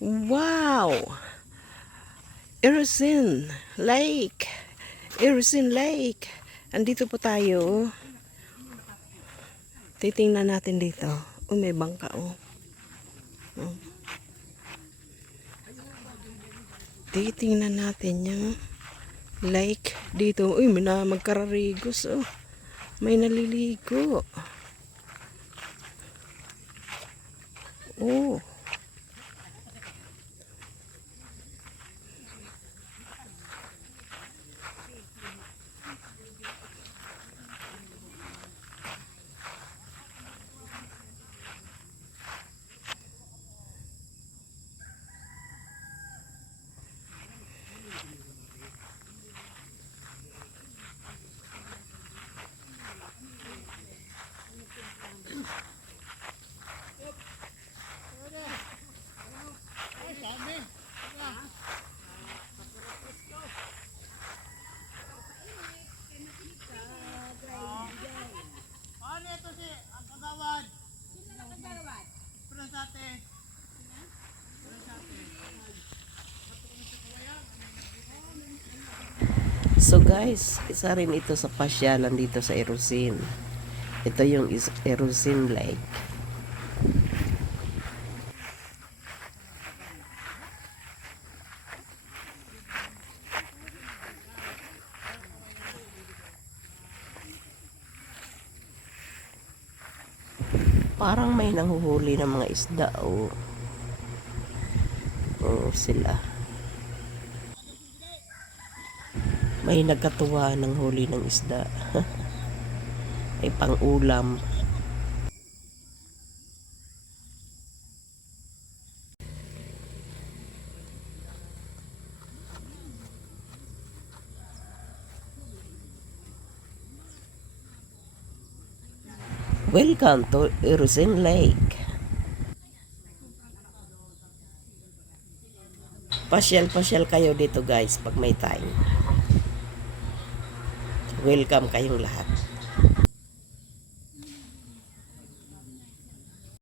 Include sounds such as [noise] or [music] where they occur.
Wow! Erosin Lake. Erosin Lake. Andito po tayo. Titingnan natin dito. Oh, may bangka oh. Oh. Titingnan natin yung lake dito. Uy, may na magkararigos oh. May naliligo. Oh. So guys, isa rin ito sa pasyalan dito sa Erosin. Ito yung Erosin Lake. Parang may nanghuhuli ng mga isda o Oo sila. May nagkatuwa ng huli ng isda. [laughs] Ay pang ulam. Welcome to Erosin Lake. Pasyal-pasyal kayo dito guys pag may time. Welcome kayong lahat.